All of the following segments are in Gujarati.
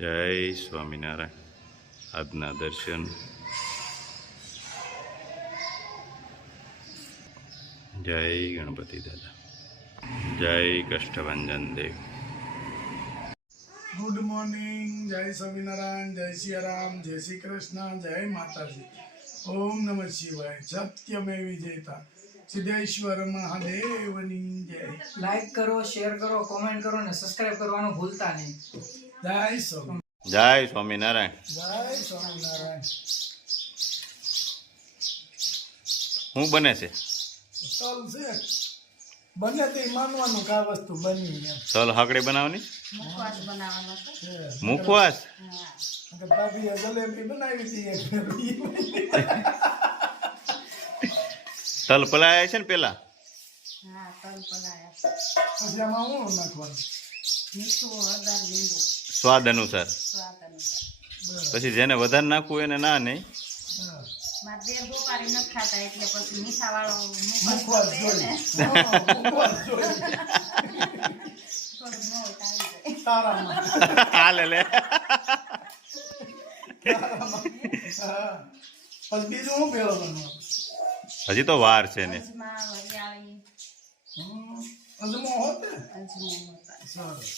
જય સ્વામિનારાયણ. આજના દર્શન. જય ગણપતિ દાદા. જય કષ્ટભંજન દેવ. Good morning. જય સ્વામિનારાયણ, જય સિયારામ, જય શ્રી કૃષ્ણ, જય માતાજી. ઓમ નમઃ શિવાય. સત્યમેવ જયતા. સિદ્ધેશ્વર મહાદેવની જય. લાઈક કરો, શેર કરો, કોમેન્ટ કરો અને સબસ્ક્રાઇબ કરવાનું ભૂલતા નહીં. જય સ્વામી. જય સ્વામિનારાયણ. જય સ્વામિનારાયણ. શું બને છે? તલ છે, બને તે માનવાનું કે આ વસ્તુ બની એમ. તલ હાકડી બનાવવાની. મુખવાસ બનાવવાનો છે. મુખવાસ. ભાભીએ જલેબી બનાવી હતી એક. તલ પલાયા છે ને પેલા. હા, તલ પલાયા. પછી આમાં શું નાખવાનું? મીઠું, હળદર, લીંબુ સ્વાદ અનુસાર. સ્વાદ અનુસાર. બરાબર. પછી જેને વધારે નાખવું એને ના નહીં. હા. મારા દેર ગોપારી નથી ખાતા એટલે પછી મીઠા વાળો મુખવાસ જોઈ. હા, મુખવાસ જોઈ. થોડું મોં તાળી જાય. તારામાં. હાલે લે. તારામાં. હા. પછી બીજું શું ભેળો બનવાનું? હજી તો વાર છે ને. અજમા, વરિયાળી, અજમો હોતે. અજમો હતા. સરસ.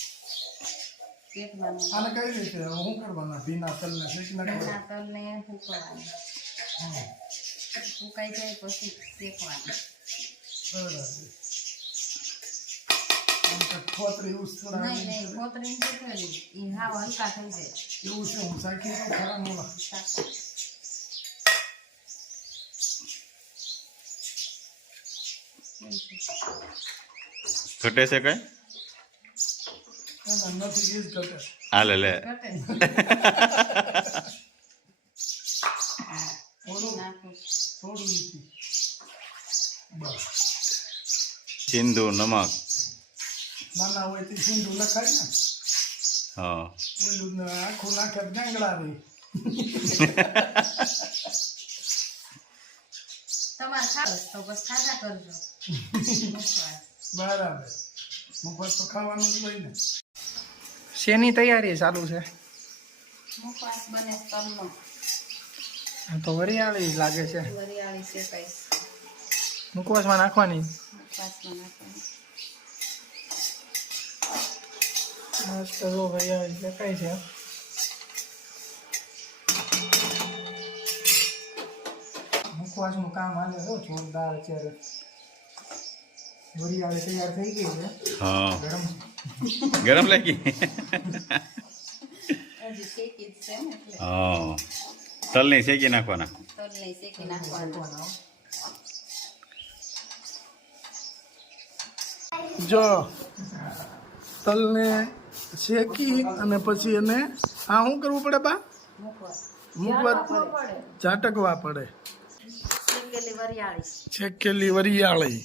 પેટમાં આને કઈ રીતે શું કરવાના? ભીના તલને શેકી નાખવાના. તલને ફૂંકવાનું. ફૂંકાઈ જાય પછી શેકવાનું. બરાબર. આમ તો ખોતરી ઉસળાવી નહીં ખોતરી શેકવેલી એ હાવ હલકા થઈ જાય. એવું છે. હું સાખી તો ખરા મોળા. ઘટે છે કઈ? નથી એ જ ઘટે. હાલે લે. ઘટે થોડું નાખું. થોડું લીધી. બસ. સિંધુ નમક. નાના હોય તે સિંધુ લખાય ને. હા. ઓલું આખું નાખે ગાંગડા રહી. તમારે ખાવ તો બસ ખાધા કરજો. મુખવાસ. બરાબર. મુખવાસ તો ખાવાનું જ હોય ને. શેની તૈયારી ચાલુ છે? મુખવાસ બને તલનો. આ તો વરિયાળી લાગે છે. વરિયાળી શેકાઈશ. મુખવાસમાં નાખવાની. મુખવાસમાં નાખવાનું. મસ્ત જો વરિયાળી શેકાય છે. મુખવાસનું કામ હાલે છે જોરદાર. અત્યારે વરિયાળી તૈયાર થઈ ગઈ છે. હા. ગરમ ગરમ લાગી. હજી શેકી જ છે ને એટલે હા. તલ નહીં શેકી નાખવાના. તલને શેકી નાખવાનું. જો તલને શેકી અને પછી એને આ શું કરવું પડે બા? મુખવાસ. મુખવાસ પડે. ઝાટકવા પડે. શેકેલી વરિયાળી. શેકેલી વરિયાળી.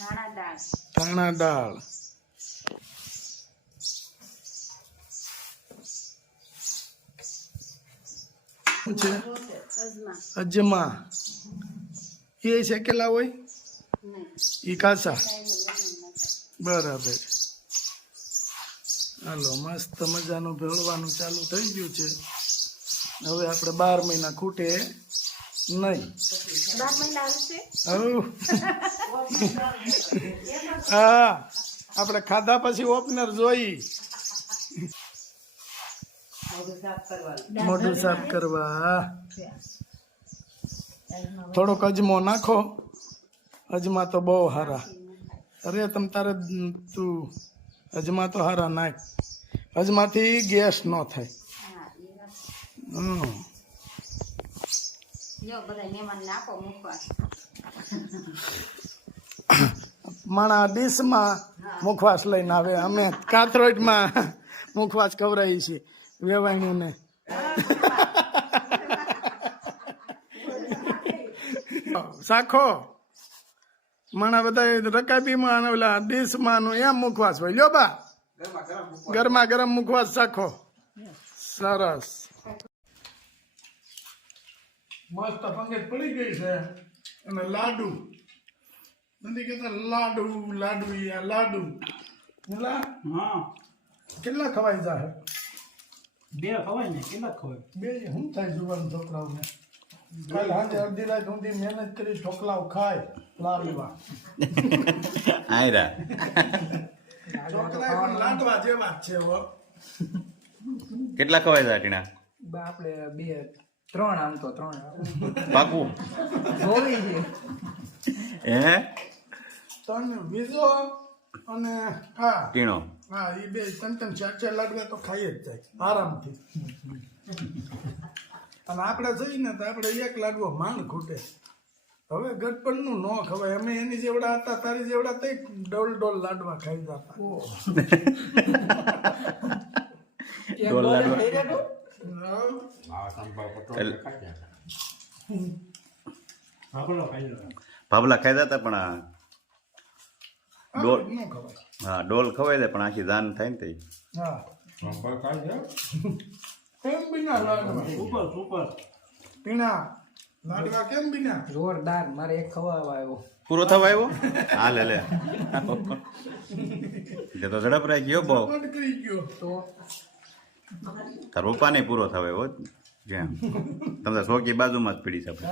ધાણા દાળ. ધાણા દાળ. શું છે? અજમા. અજમા. એ શેકેલા હોય નહીં. એ કાચા. કાંઈ નહીં, એમ જ નાખે. બરાબર. હાલો મસ્ત મજાનું ભેળવાનું ચાલુ થઈ ગયું છે. હવે આપણે 12 મહિના ખૂટે નહીં. 12 મહિના આવશે. હઉ. હા, આપણે ખાધા પછી ઓપનર જોઈ. મોઢું સાફ કરવા. થોડોક અજમો નાખો. અજમા તો બહુ હારા. અરે તમ તારે તું અજમા તો હારા નાખ. અજમાથી ગેસ ન થાય. હા, એ વાત. હમ. લ્યો બધા મહેમાનને આપો મુખવાસ. માણા ડીશમાં મુખવાસ લઈને આવે. અમે કાથરોટમાં મુખવાસ ખવડાવીએ છીએ વેવાણું ને. શાખો માણા બધા રકાબીમાં ઓલા ડીશમાં એમ મુખવાસ હોય. લ્યો બા, ગરમા ગરમ મુખવાસ શાખો. સરસ. મસ્ત પંગત પડી ગઈ છે. અને લાડુ નથી કેતા લાડુ લાડુ યા લાડુ પેલા હા કેટલા ખવાઈ જાય? બે ખવાય ને કેટલા ખવાય? બે શું થાય જુવાન છોકરાઓને? કાલ સાંજે અડધી રાત સુધી મહેનત કરી ઢોકલાઓ ખાય લાડવા. આયરા છોકરા પણ લાડવા જેવા જ છે હો. કેટલા ખવાય છે ટીણા? આપણે બે ત્રણ આમ તો ત્રણ પાકું જોવી છે. હે તને બીજો અને હા ટીણો હા એ બે ત્રણ ચાર ચાર લાડવા તો ખાઈ જ જાય આરામથી. અને આપણે જઈને તો આપણે એક લાડવો માંડ ખૂટે. હવે ગટપણનું ન ખવાય. અમે એની જેવડા હતા તારી જેવડા તે ડોલ લાડવા ખાઈ જતા. એક ડોલ ડોલે લાડવા. થઈ ગયા તો? ભાભલા ખાઈ જતા પણ આ ડોલ ન ખવાય. હા ડોલ ખવાય છે પણ આખી જાન થાય ને તે હા કેમ બીના લાડવા? સુપર સુપર પીણા લાડવા કેમ બીના? જોરદાર. મારે એક ખવાવા આવ્યો. પૂરો થવા આવ્યો. હાલ લે તે તો ઝડપ રહી ગયો બહુ. મત કરી ગયો તો તાર પપ્પા ને પૂરો થવા આવ્યો જેમ તમને શોકી બાજુમાં જ પીડી છે આપણે.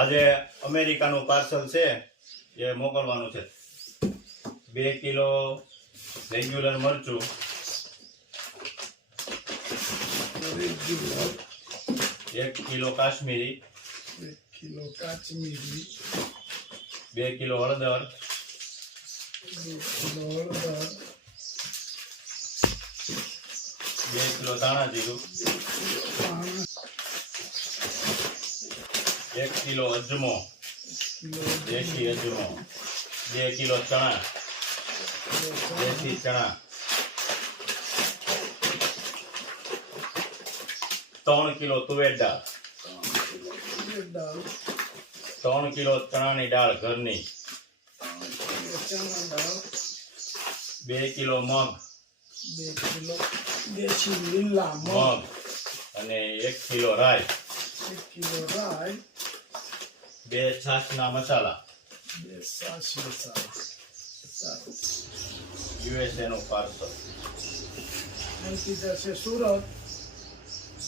આજે અમેરિકાનું પાર્સલ છે એ મોકલવાનું છે. 2 કિલો રેગ્યુલર મરચું, 1 કિલો કાશ્મીરી, 1 કિલો કાચમીરી, 2 કિલો હળદર, 2 કિલો હળદર, 2 કિલો ધાણા જીરું, 1 કિલો અજમો, દેશી અજમો, 2 કિલો ચણા, દેશી ચણા, 3 કિલો તુવેર દાળ, 3 કિલો ચણાની દાળ ઘરની, 2 કિલો મગ, 2 કિલો દેશી લીલા મગ, મગ અને 1 કિલો રાઈ, 1 કિલો રાઈ, 2 છાશના મસાલા. 2 સાસ મસાલા. USA નું પાર્સલ. એમથી જશે સુરત.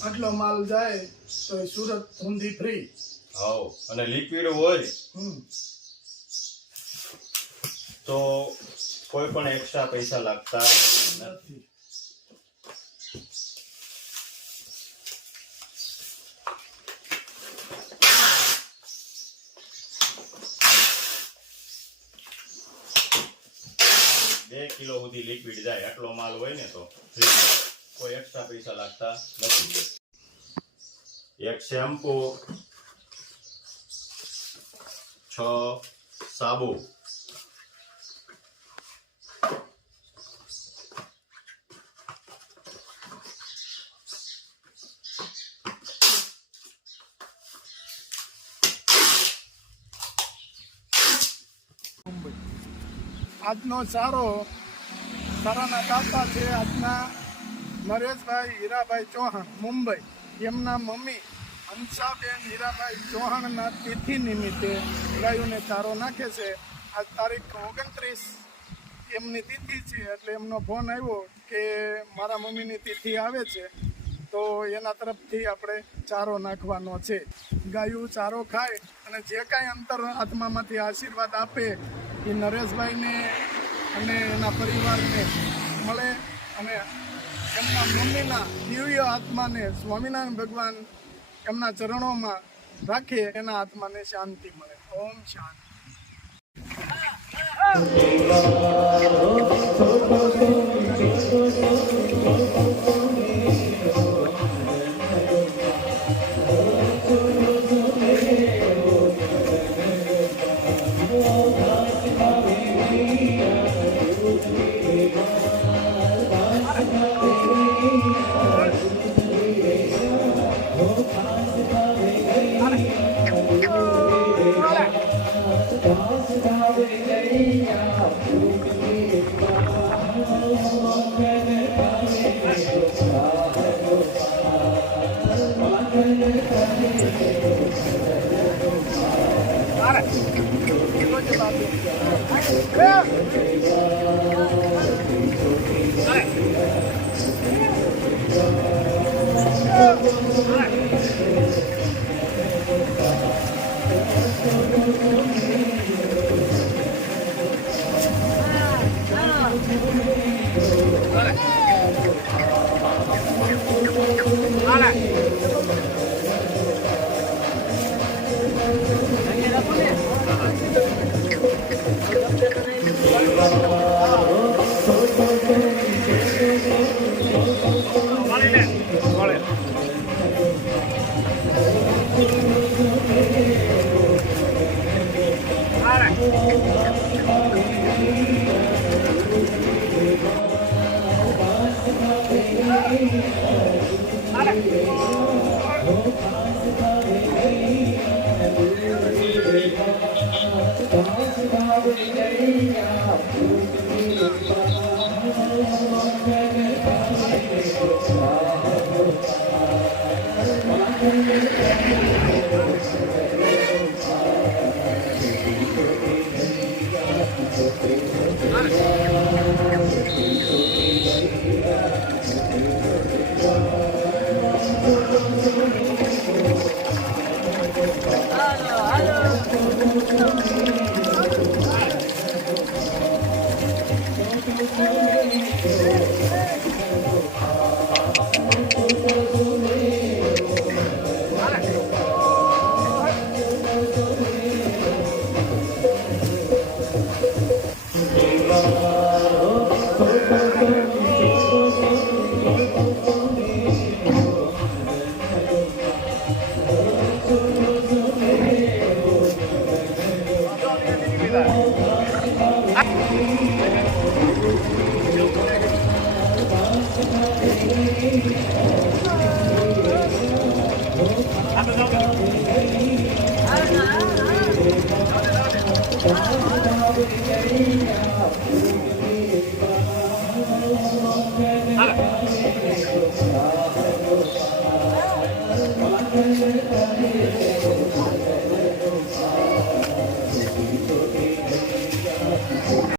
આટલો માલ જાય તો એ સુરત ઊંધી ફ્રી. હાઉ અને લિક્વિડ હોય તો કોઈ પણ એક્સ્ટ્રા પૈસા લાગતા નથી. બે કિલો સુધી લિક્વિડ જાય આટલો માલ હોય ને તો free. કોઈ એક્સ્ટ્રા પૈસા લાગતા નથી. એક શેમ્પુ, 6 સાબુ, આજનો ચારો તારાના દાતા છે આજના નરેશભાઈ હીરાભાઈ ચૌહાણ મુંબઈ. એમના મમ્મી હંસાબેન હીરાભાઈ ચૌહાણના તિથિ નિમિત્તે ગાયોને ચારો નાખે છે. આજ તારીખ 29 એમની તિથિ છે એટલે એમનો ફોન આવ્યો કે મારા મમ્મીની તિથિ આવે છે તો એના તરફથી આપણે ચારો નાખવાનો છે. ગાયું ચારો ખાય અને જે કાંઈ અંતર આત્મામાંથી આશીર્વાદ આપે એ નરેશભાઈને અને એના પરિવારને મળે અને એમના મમ્મીના દિવ્ય આત્માને સ્વામિનારાયણ ભગવાન એમના ચરણોમાં રાખે, એના આત્માને શાંતિ મળે. ઓમ શાંતિ. Thank you.